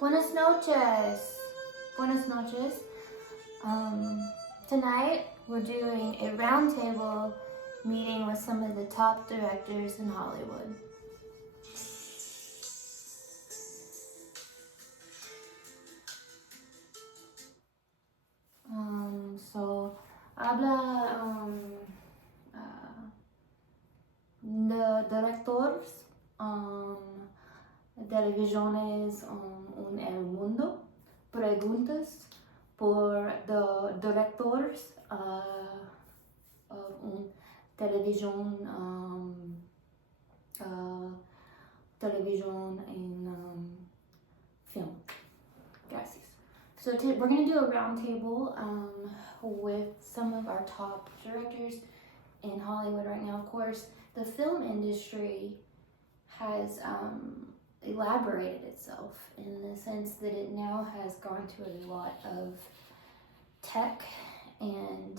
Buenas noches. Buenas noches. Tonight we're doing a roundtable meeting with some of the top directors in Hollywood. So habla de directores televisiones en el mundo, preguntas por the directors of un televisión television and film. Gracias. So we're going to do a roundtable with some of our top directors in Hollywood right now. Of course, the film industry has elaborated itself in the sense that it now has gone to a lot of tech and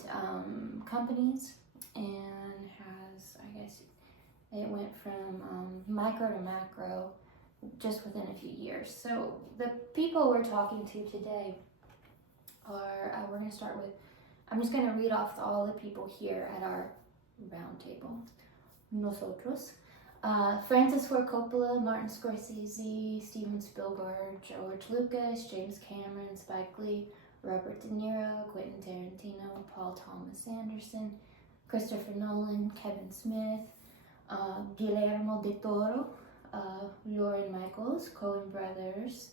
companies, and has, I guess, it went from micro to macro just within a few years. So the people we're talking to today are, we're going to start with, I'm just going to read off all the people here at our round table. Nosotros. Francis Ford Coppola, Martin Scorsese, Steven Spielberg, George Lucas, James Cameron, Spike Lee, Robert De Niro, Quentin Tarantino, Paul Thomas Anderson, Christopher Nolan, Kevin Smith, Guillermo del Toro, Lorne Michaels, Coen Brothers,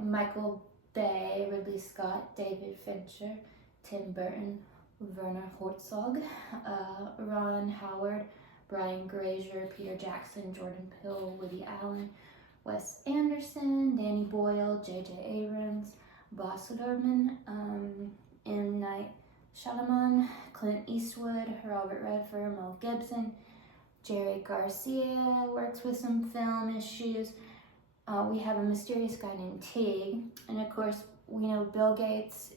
Michael Bay, Ridley Scott, David Fincher, Tim Burton, Werner Herzog, Ron Howard, Brian Grazer, Peter Jackson, Jordan Peele, Woody Allen, Wes Anderson, Danny Boyle, J.J. Abrams, Baz Luhrmann, M. Night Shyamalan, Clint Eastwood, Robert Redford, Mel Gibson, Jerry Garcia works with some film issues. We have a mysterious guy named Tig, and of course we know Bill Gates'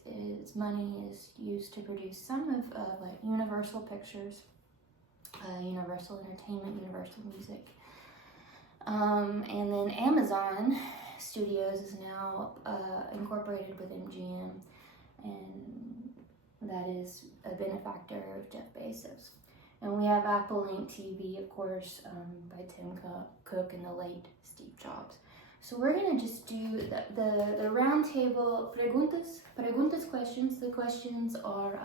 money is used to produce some of like Universal Pictures, Universal Entertainment, Universal Music, and then Amazon Studios is now incorporated with MGM, and that is a benefactor of Jeff Bezos. And we have Apple Inc. TV, of course, by Tim Cook and the late Steve Jobs. So we're gonna just do the round table preguntas questions. The questions are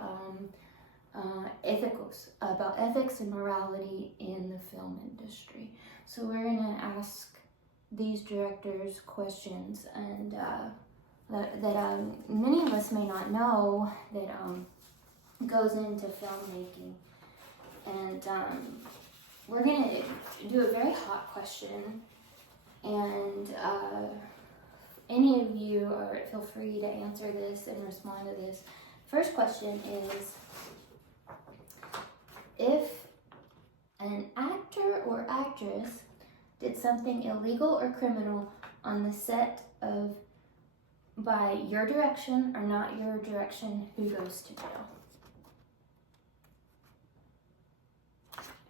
ethicals, about ethics and morality in the film industry. So we're gonna ask these directors questions, and that many of us may not know that goes into filmmaking. And we're gonna do a very hot question, and any of you feel free to answer this and respond to this. First question is, if an actor or actress did something illegal or criminal on the set of by your direction or not your direction, who goes to jail?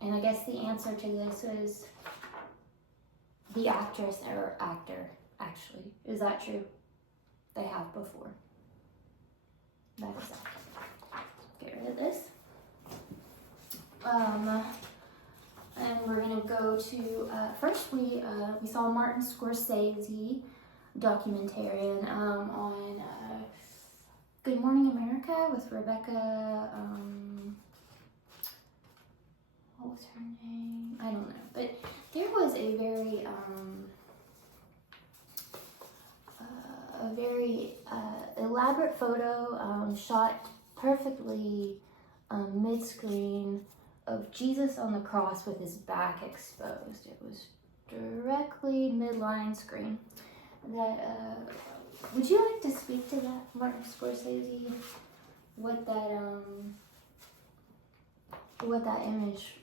And I guess the answer to this is the actress or actor, actually. Is that true? They have before. That is accurate. Get rid of this. And we're gonna go to, first we saw a Martin Scorsese documentarian on Good Morning America with Rebecca, what was her name? I don't know. But there was a very elaborate photo shot perfectly mid-screen of Jesus on the cross with his back exposed. It was directly midline screen. That would you like to speak to that, Martin Scorsese? What that image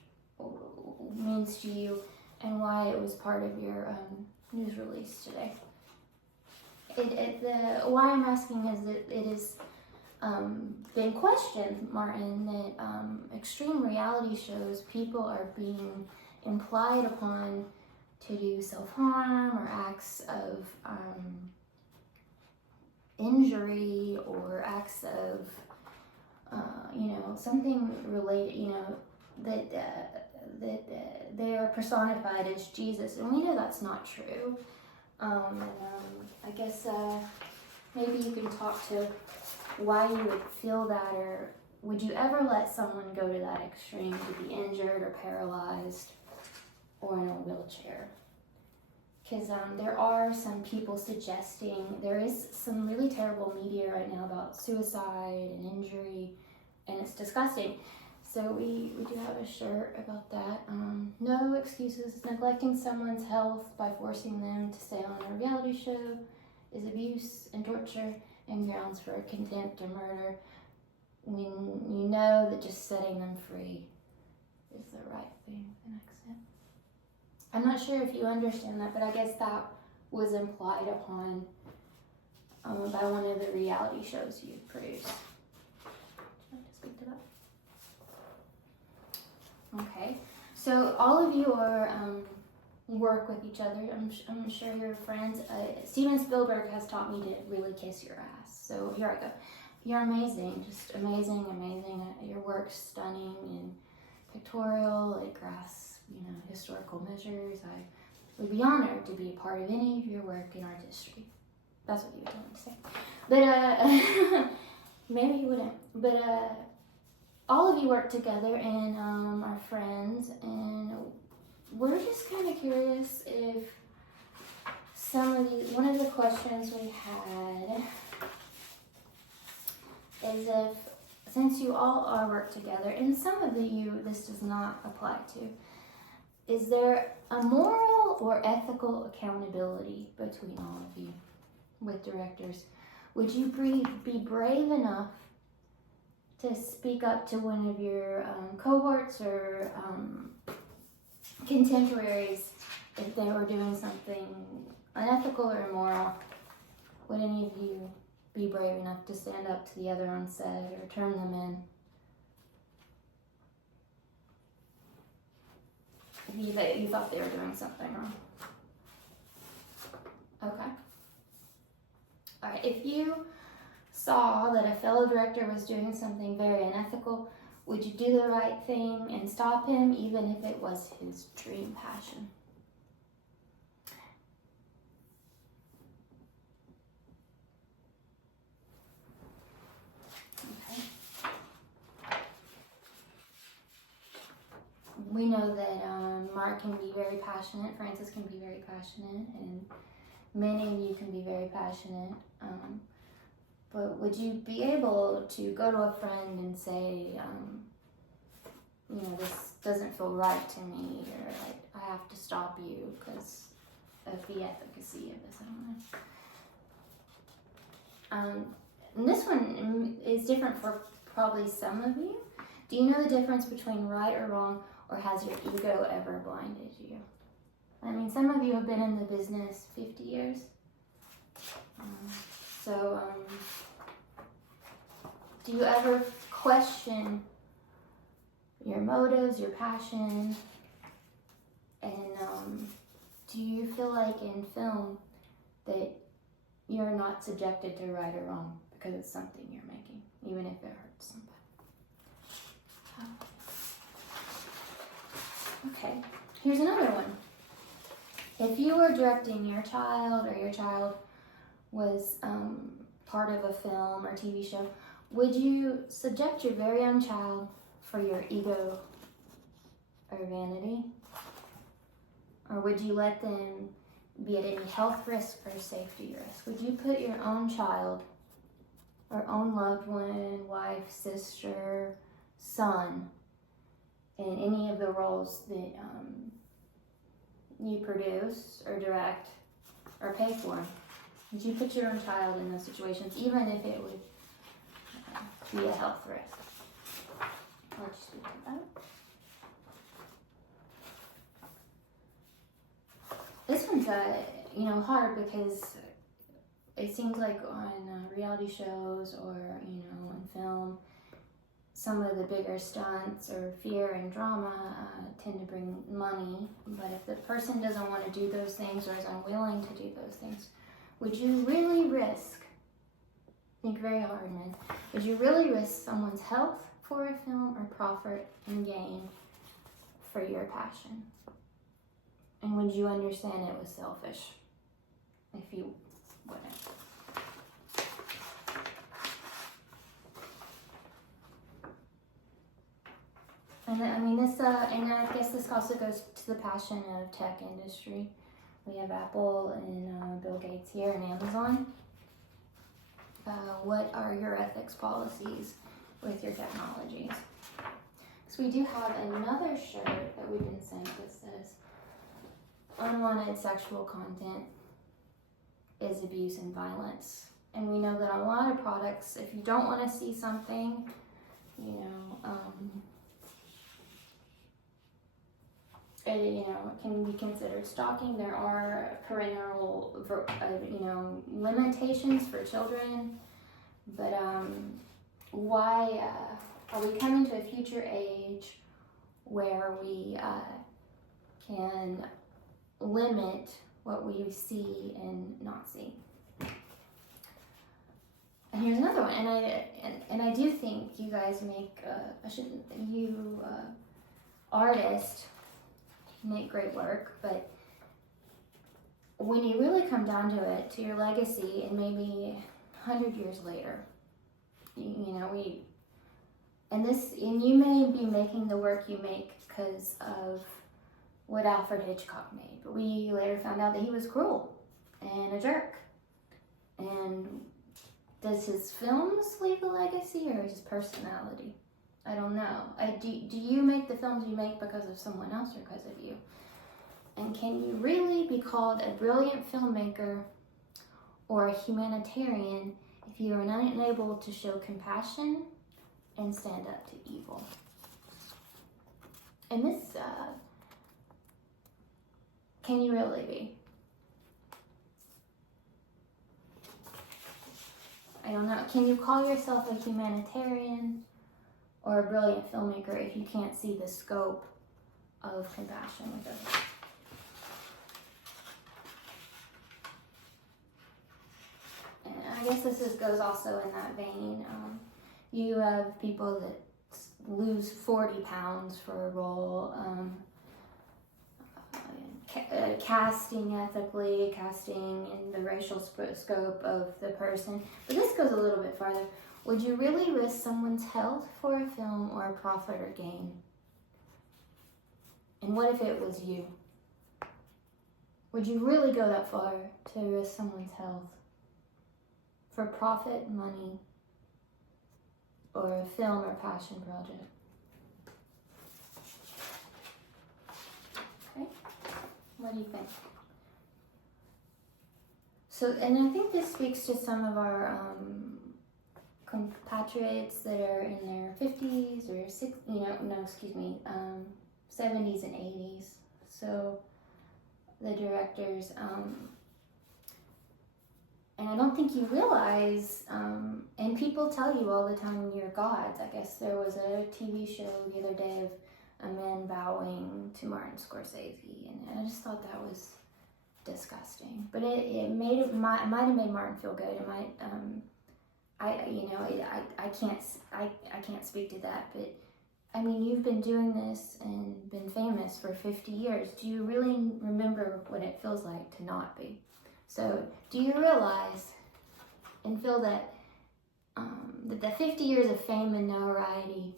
means to you, and why it was part of your news release today. Why I'm asking is that it has been questioned, Martin, that extreme reality shows, people are being implied upon to do self-harm or acts of injury or acts of, something related, that they are personified as Jesus. And we know that's not true. I guess maybe you can talk to why you would feel that, or would you ever let someone go to that extreme to be injured or paralyzed or in a wheelchair? Because there are some people suggesting, there is some really terrible media right now about suicide and injury, and it's disgusting. So we do have a shirt about that. No excuses. Neglecting someone's health by forcing them to stay on a reality show is abuse and torture and grounds for contempt or murder, when you know that just setting them free is the right thing, the next step. I'm not sure if you understand that, but I guess that was implied upon by one of the reality shows you produced. Would you like to speak to that? Okay, so all of you are work with each other. I'm sure you're friends. Steven Spielberg has taught me to really kiss your ass. So here I go. You're amazing, just amazing. Your work's stunning and pictorial. It grasps, historical measures. I would be honored to be a part of any of your work in art history. That's what you would want to say. But maybe you wouldn't. But all of you work together and are friends, and we're just kind of curious if one of the questions we had is if, since you all are work together, and some of you this does not apply to, is there a moral or ethical accountability between all of you with directors? Would you be brave enough to speak up to one of your cohorts or contemporaries if they were doing something unethical or immoral? Would any of you be brave enough to stand up to the other on set or turn them in if you thought they were doing something wrong? Okay. All right. If you saw that a fellow director was doing something very unethical, would you do the right thing and stop him, even if it was his dream passion? Okay. We know that Mark can be very passionate, Francis can be very passionate, and many of you can be very passionate. But would you be able to go to a friend and say, this doesn't feel right to me, or like, I have to stop you because of the efficacy of this? I don't know. And this one is different for probably some of you. Do you know the difference between right or wrong, or has your ego ever blinded you? I mean, some of you have been in the business 50 years. Do you ever question your motives, your passion, and do you feel like in film that you're not subjected to right or wrong because it's something you're making, even if it hurts somebody? Okay, here's another one. If you were directing your child, or your child was part of a film or TV show, would you subject your very own child for your ego or vanity? Or would you let them be at any health risk or safety risk? Would you put your own child or own loved one, wife, sister, son, in any of the roles that you produce or direct or pay for? Would you put your own child in those situations, even if it would be a health risk? I'll just speak to that. This one's hard because it seems like on reality shows or in film, some of the bigger stunts or fear and drama tend to bring money. But if the person doesn't want to do those things or is unwilling to do those things, would you really risk, think very hard, man, would you really risk someone's health for a film or profit and gain for your passion? And would you understand it was selfish if you wouldn't? And I mean, this, and I guess this also goes to the passion of tech industry. We have Apple and Bill Gates here and Amazon. What are your ethics policies with your technologies? Because we do have another shirt that we've been sent that says, unwanted sexual content is abuse and violence. And we know that on a lot of products, if you don't want to see something, it can be considered stalking. There are parental, limitations for children. But why are we coming to a future age where we can limit what we see and not see? And here's another one, and I do think you guys make artists make great work, but when you really come down to it, to your legacy, and maybe 100 years later, and you may be making the work you make because of what Alfred Hitchcock made, but we later found out that he was cruel and a jerk. And does his films leave a legacy, or his personality? I don't know. Do you make the films you make because of someone else or because of you? And can you really be called a brilliant filmmaker or a humanitarian if you are unable to show compassion and stand up to evil? And this, can you really be? I don't know. Can you call yourself a humanitarian or a brilliant filmmaker if you can't see the scope of compassion with others? And I guess this goes also in that vein. You have people that lose 40 pounds for a role, casting ethically, casting in the racial scope of the person. But this goes a little bit farther. Would you really risk someone's health for a film or a profit or gain? And what if it was you? Would you really go that far to risk someone's health for profit, money, or a film or passion project? Okay, what do you think? So, and I think this speaks to some of our compatriots that are in their 50s or 70s and 80s. So the directors, and I don't think you realize, and people tell you all the time you're gods. I guess there was a TV show the other day of a man bowing to Martin Scorsese, and I just thought that was disgusting. But it might have made Martin feel good. It might, I can't speak to that, but I mean, you've been doing this and been famous for 50 years. Do you really remember what it feels like to not be? So, do you realize and feel that that the 50 years of fame and notoriety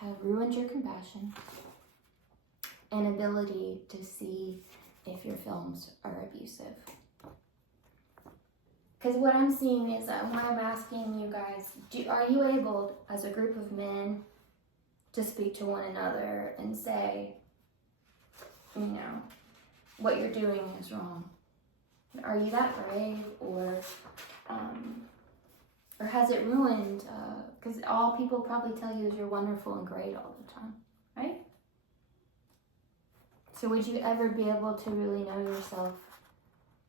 have ruined your compassion and ability to see if your films are abusive? Because what I'm seeing is that when I'm asking you guys, are you able, as a group of men, to speak to one another and say, what you're doing is wrong? Are you that brave, or has it ruined? Because all people probably tell you is you're wonderful and great all the time, right? So would you ever be able to really know yourself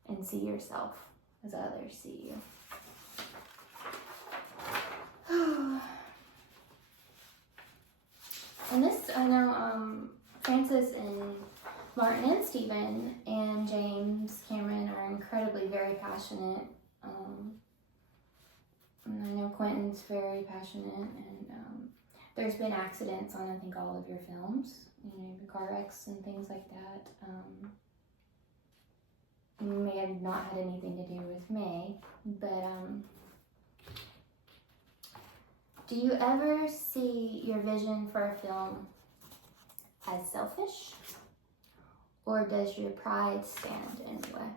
and see yourself as others see you? And this, I know, Francis and Martin and Stephen and James Cameron are incredibly very passionate. And I know Quentin's very passionate, and there's been accidents on, I think, all of your films, car wrecks and things like that. May have not had anything to do with May, but do you ever see your vision for a film as selfish, or does your pride stand in the way?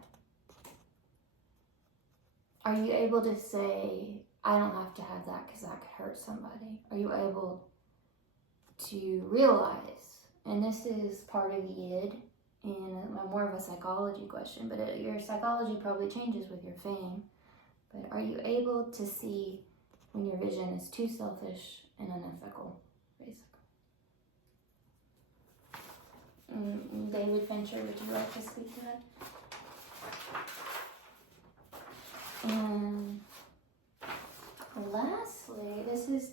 Are you able to say, I don't have to have that because that could hurt somebody? Are you able to realize, and this is part of the id, and more of a psychology question, but your psychology probably changes with your fame, but are you able to see when your vision is too selfish and unethical, basically? David Fincher, would you like to speak to that? And lastly, this is,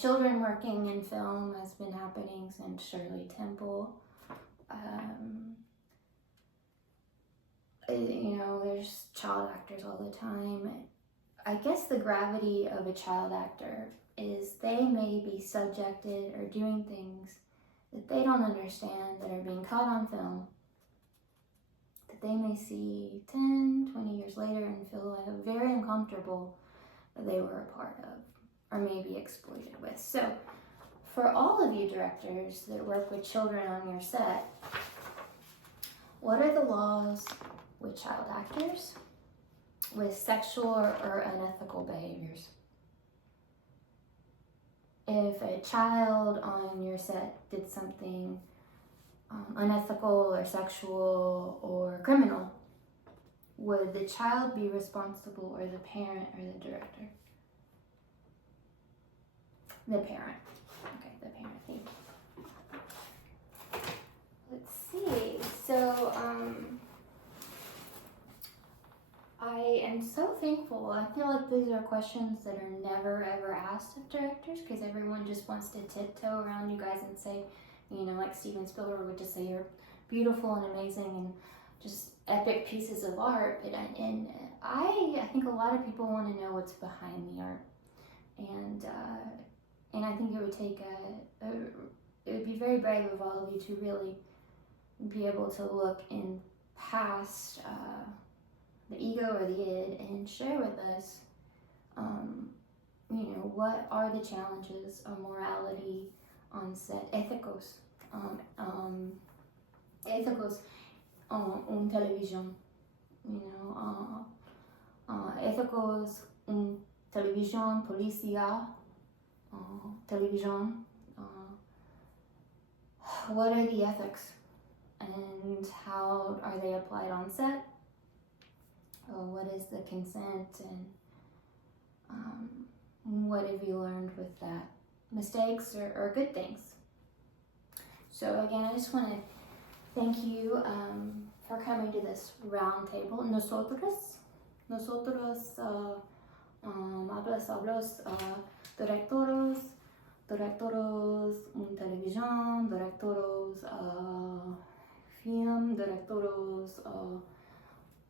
children working in film has been happening since Shirley Temple. There's child actors all the time. I guess the gravity of a child actor is they may be subjected or doing things that they don't understand that are being caught on film, that they may see 10, 20 years later and feel like very uncomfortable that they were a part of or maybe exploited with. So for all of you directors that work with children on your set, what are the laws with child actors with sexual or unethical behaviors? If a child on your set did something unethical or sexual or criminal, would the child be responsible, or the parent or the director? The parent. Okay, the parent. Thank you. Let's see. So, I am so thankful. I feel like these are questions that are never ever asked of directors, because everyone just wants to tiptoe around you guys and say, like Steven Spielberg would just say, you're beautiful and amazing and just epic pieces of art. I think a lot of people want to know what's behind the art, and I think it would take it would be very brave of all of you to really be able to look in past the ego or the id and share with us, what are the challenges of morality on set, ethicos en television, ethicos en television, policía, television. What are the ethics and how are they applied on set? What is the consent, and what have you learned with that? Mistakes or good things? So again, I just want to thank you for coming to this round table. Nosotros, hablos, directores en televisión, directores film, directores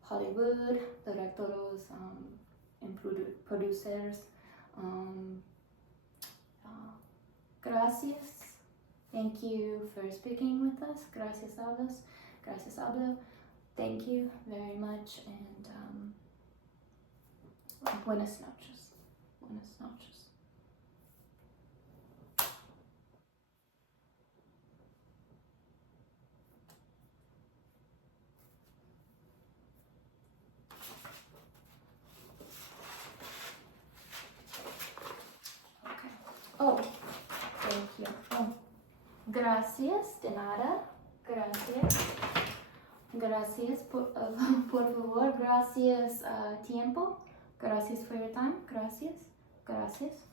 Hollywood, directores and producers. Gracias. Thank you for speaking with us. Gracias, hablos. Gracias, hablo. Thank you very much, and buenas noches. Buenas noches. Oh, thank you. Oh, gracias, de nada. Gracias. Gracias, por favor. Gracias, tiempo. Gracias for your time. Gracias. Gracias.